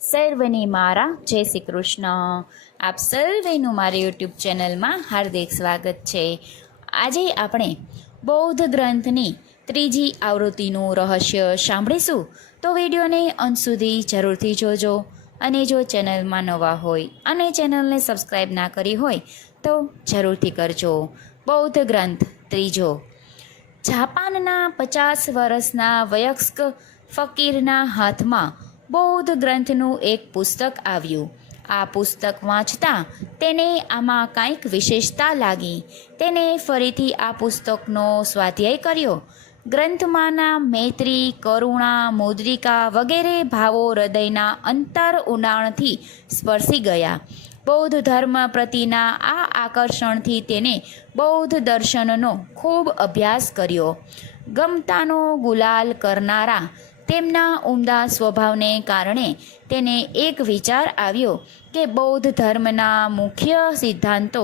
સર્વને મારા જય શ્રી કૃષ્ણ. આપ સર્વેનું મારી યુટ્યુબ ચેનલમાં હાર્દિક સ્વાગત છે. આજે આપણે બૌદ્ધ ગ્રંથની ત્રીજી આવૃત્તિનું રહસ્ય સાંભળીશું. તો વિડીયોને અંત સુધી જરૂરથી જોજો. અને જો ચેનલમાં નવા હોય અને ચેનલને સબસ્ક્રાઈબ ના કરી હોય તો જરૂરથી કરજો. બૌદ્ધ ગ્રંથ ત્રીજો. જાપાનના 50 વર્ષના વયસ્ક ફકીરના હાથમાં બૌદ્ધ ગ્રંથનું એક પુસ્તક આવ્યું. આ પુસ્તક વાંચતા તેને આમાં કંઈક વિશેષતા લાગી. તેને ફરીથી આ પુસ્તકનો સ્વાધ્યાય કર્યો. ગ્રંથમાંના મૈત્રી, કરુણા, મુદ્રિકા વગેરે ભાવો હૃદયના અંતર ઊંડાણથી સ્પર્શી ગયા. બૌદ્ધ ધર્મ પ્રતિના આ આકર્ષણથી તેને બૌદ્ધ દર્શનનો ખૂબ અભ્યાસ કર્યો. ગમતાનો ગુલાલ કરનારા તેમના ઉમદા સ્વભાવને કારણે તેને એક વિચાર આવ્યો કે બૌદ્ધ ધર્મના મુખ્ય સિદ્ધાંતો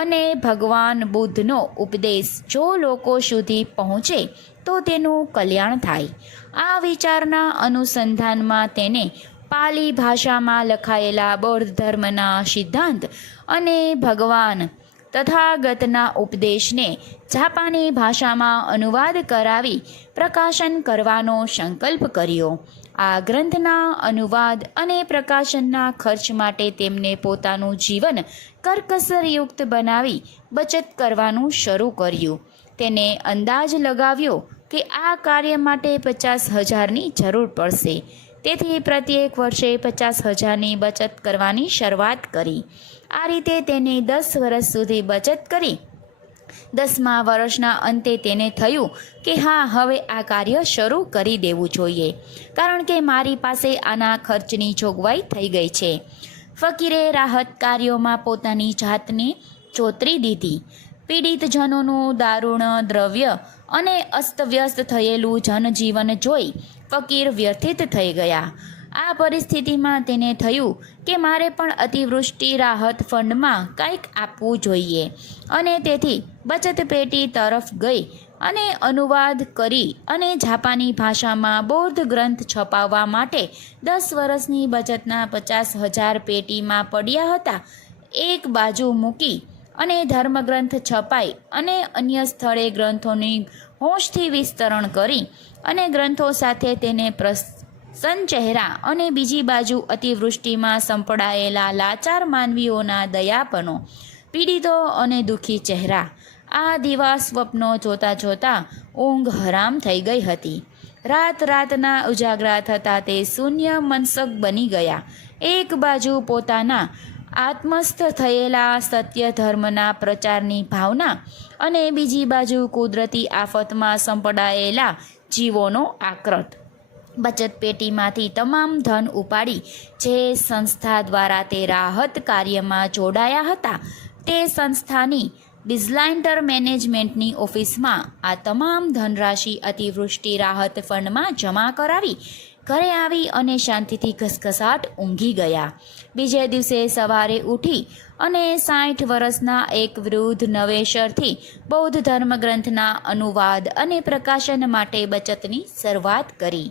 અને ભગવાન બુદ્ધનો ઉપદેશ જો લોકો સુધી પહોંચે તો તેનું કલ્યાણ થાય. આ વિચારના અનુસંધાનમાં તેને પાલી ભાષામાં લખાયેલા બૌદ્ધ ધર્મના સિદ્ધાંત અને ભગવાન તથાગતના ઉપદેશને જાપાની ભાષામાં અનુવાદ કરાવી પ્રકાશન કરવાનો સંકલ્પ કર્યો. આ ગ્રંથના અનુવાદ અને પ્રકાશનના ખર્ચ માટે તેમને પોતાનું જીવન કરકસરયુક્ત બનાવી બચત કરવાનું શરૂ કર્યું. તેને અંદાજ લગાવ્યો કે આ કાર્ય માટે 50,000ની જરૂર પડશે. તેથી પ્રત્યેક વર્ષે 50,000ની બચત કરવાની શરૂઆત કરી. આ રીતે તેને 10 વર્ષ સુધી બચત કરી. 10મા વર્ષના અંતે તેને થયું કે હવે આ કાર્ય શરૂ કરી દેવું જોઈએ, કારણ કે મારી પાસે આના ખર્ચની જોગવાઈ થઈ ગઈ છે. ફકીરે રાહત કાર્યોમાં પોતાની જાતને ચોતરી દીધી. પીડિતજનોનું દારૂણ દ્રવ્ય અને અસ્તવ્યસ્ત થયેલું જનજીવન જોઈ ફકીર વ્યથિત થઈ ગયા. આ પરિસ્થિતિમાં તેને થયું કે મારે પણ અતિવૃષ્ટિ રાહત ફંડમાં કંઈક આપવું જોઈએ, અને તેથી બચત પેટી તરફ ગઈ અને અનુવાદ કરી અને જાપાની ભાષામાં બૌદ્ધ ગ્રંથ છપાવવા માટે 10 વર્ષની બચતના 50,000 પેટીમાં પડ્યા હતા એક બાજુ મૂકી અને ધર્મગ્રંથ છપાઈ અને અન્ય સ્થળે ગ્રંથોની હોંશથી વિસ્તરણ કરી અને ગ્રંથો સાથે તેને ચહેરા અને બીજી બાજુ અતિવૃષ્ટિમાં સંપડાયેલા લાચાર માનવીઓના દયાપનો, પીડિતો અને દુઃખી ચહેરા. આ દિવા સ્વપ્નો જોતાં જોતાં ઊંઘ હરામ થઈ ગઈ હતી. રાતના ઉજાગરા થતાં તે શૂન્ય મનસ્ક બની ગયા. એક બાજુ પોતાના આત્મસ્થ થયેલા સત્ય ધર્મના પ્રચારની ભાવના અને બીજી બાજુ કુદરતી આફતમાં સંપડાયેલા જીવોનો આક્રત. બચત પેટીમાંથી તમામ ધન ઉપાડી જે સંસ્થા દ્વારા તે રાહત કાર્યમાં જોડાયા હતા તે સંસ્થાની ડિઝાઇન્ટર મેનેજમેન્ટની ઓફિસમાં આ તમામ ધનરાશિ અતિવૃષ્ટિ રાહત ફંડમાં જમા કરાવી ઘરે આવી અને શાંતિથી ઘસઘસાટ ઊંઘી ગયા. બીજે દિવસે સવારે ઉઠી અને 60 વર્ષના એક વૃદ્ધ નવેસરથી બૌદ્ધ ધર્મગ્રંથના અનુવાદ અને પ્રકાશન માટે બચતની શરૂઆત કરી.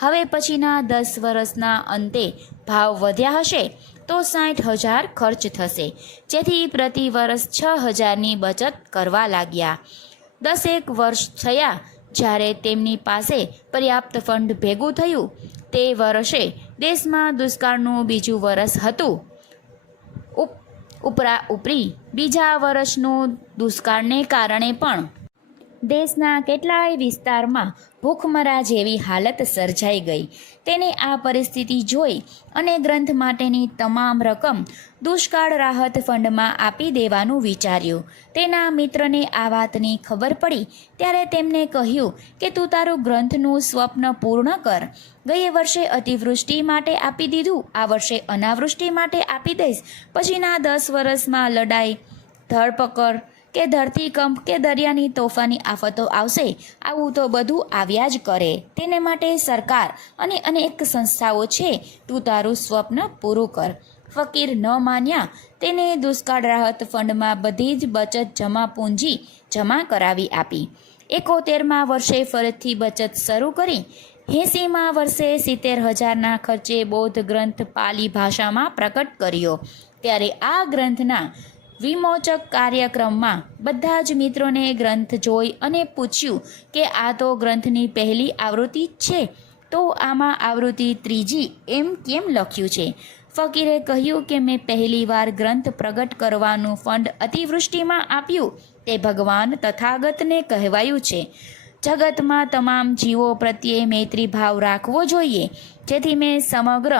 હવે પછીના 10 વર્ષના અંતે ભાવ વધ્યા હશે તો 60,000 ખર્ચ થશે, જેથી પ્રતિ વર્ષ 6,000ની બચત કરવા લાગ્યા. 10 વર્ષ થયા જ્યારે તેમની પાસે પર્યાપ્ત ફંડ ભેગું થયું. તે વર્ષે દેશમાં દુષ્કાળનું બીજું વર્ષ હતું. ઉપરી બીજા વર્ષનું દુષ્કાળને કારણે પણ દેશના કેટલાય વિસ્તારમાં ભૂખમરા જેવી હાલત સર્જાઈ ગઈ. તેને આ પરિસ્થિતિ જોઈ અને ગ્રંથ માટેની તમામ રકમ દુષ્કાળ રાહત ફંડમાં આપી દેવાનું વિચાર્યું. તેના મિત્રને આ વાતની ખબર પડી ત્યારે તેમને કહ્યું કે તું તારું ગ્રંથનું સ્વપ્ન પૂર્ણ કર. ગયે વર્ષે અતિવૃષ્ટિ માટે આપી દીધું, આ વર્ષે અનાવૃષ્ટિ માટે આપી દઈશ. પછીના 10 વર્ષમાં લડાઈ, ધરપકડ કે ધરતીકંપ કે દરિયાની તોફાની આફતો આવશે. આવું તો બધું આવ્યા જ કરે. તેને માટે સરકાર અને અનેક સંસ્થાઓ છે. તું તારું સ્વપ્ન પૂરું કર. ફકીર ન માન્યા. તેને દુષ્કાળ રાહત ફંડમાં બધી જ બચત જમા પૂંજી જમા કરાવી આપી. 71મા વર્ષે ફરીથી બચત શરૂ કરી. 80માં વર્ષે 70,000ના ખર્ચે બૌદ્ધ ગ્રંથ પાલી ભાષામાં પ્રકટ કર્યો. ત્યારે આ ગ્રંથના વિમોચક કાર્યક્રમમાં બધા જ મિત્રોને ગ્રંથ જોઈ અને પૂછ્યું કે આ તો ગ્રંથની પહેલી આવૃત્તિ જ છે, તો આમાં આવૃત્તિ ત્રીજી એમ કેમ લખ્યું છે? ફકીરે કહ્યું કે મેં પહેલીવાર ગ્રંથ પ્રગટ કરવાનું ફંડ અતિવૃષ્ટિમાં આપ્યું તે ભગવાન તથાગતને કહેવાયું છે. જગતમાં તમામ જીવો પ્રત્યે મૈત્રી ભાવ રાખવો જોઈએ, જેથી મેં સમગ્ર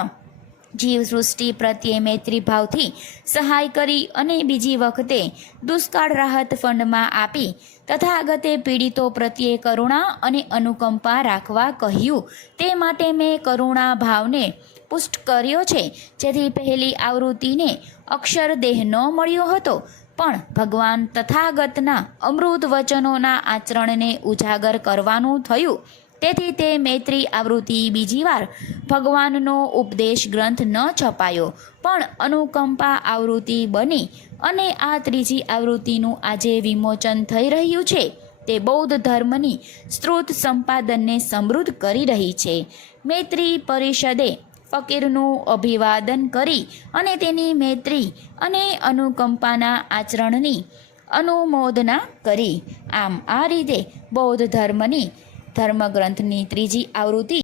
જીવસૃષ્ટિ પ્રત્યે મૈત્રી ભાવથી સહાય કરી અને બીજી વખતે દુષ્કાળ રાહત ફંડમાં આપી તથાગતે પીડિતો પ્રત્યે કરુણા અને અનુકંપા રાખવા કહ્યું. તે માટે મેં કરુણા ભાવને પુષ્ટ કર્યો છે, જેથી પહેલી આવૃત્તિને અક્ષરદેહ ન મળ્યો હતો, પણ ભગવાન તથાગતના અમૃત વચનોના આચરણને ઉજાગર કરવાનું થયું. તેથી તે મૈત્રી આવૃત્તિ બીજી વાર ભગવાનનો ઉપદેશ ગ્રંથ ન છપાયો, પણ અનુકંપા આવૃત્તિ બની અને આ ત્રીજી આવૃત્તિનું આજે વિમોચન થઈ રહ્યું છે. તે બૌદ્ધ ધર્મની સ્ત્રોત સંપાદનને સમૃદ્ધ કરી રહી છે. મૈત્રી પરિષદે ફકીરનું અભિવાદન કરી અને તેની મૈત્રી અને અનુકંપાના આચરણની અનુમોદના કરી. આમ આ રીતે બૌદ્ધ ધર્મની ધર્મગ્રંથની ત્રીજી આવૃત્તિ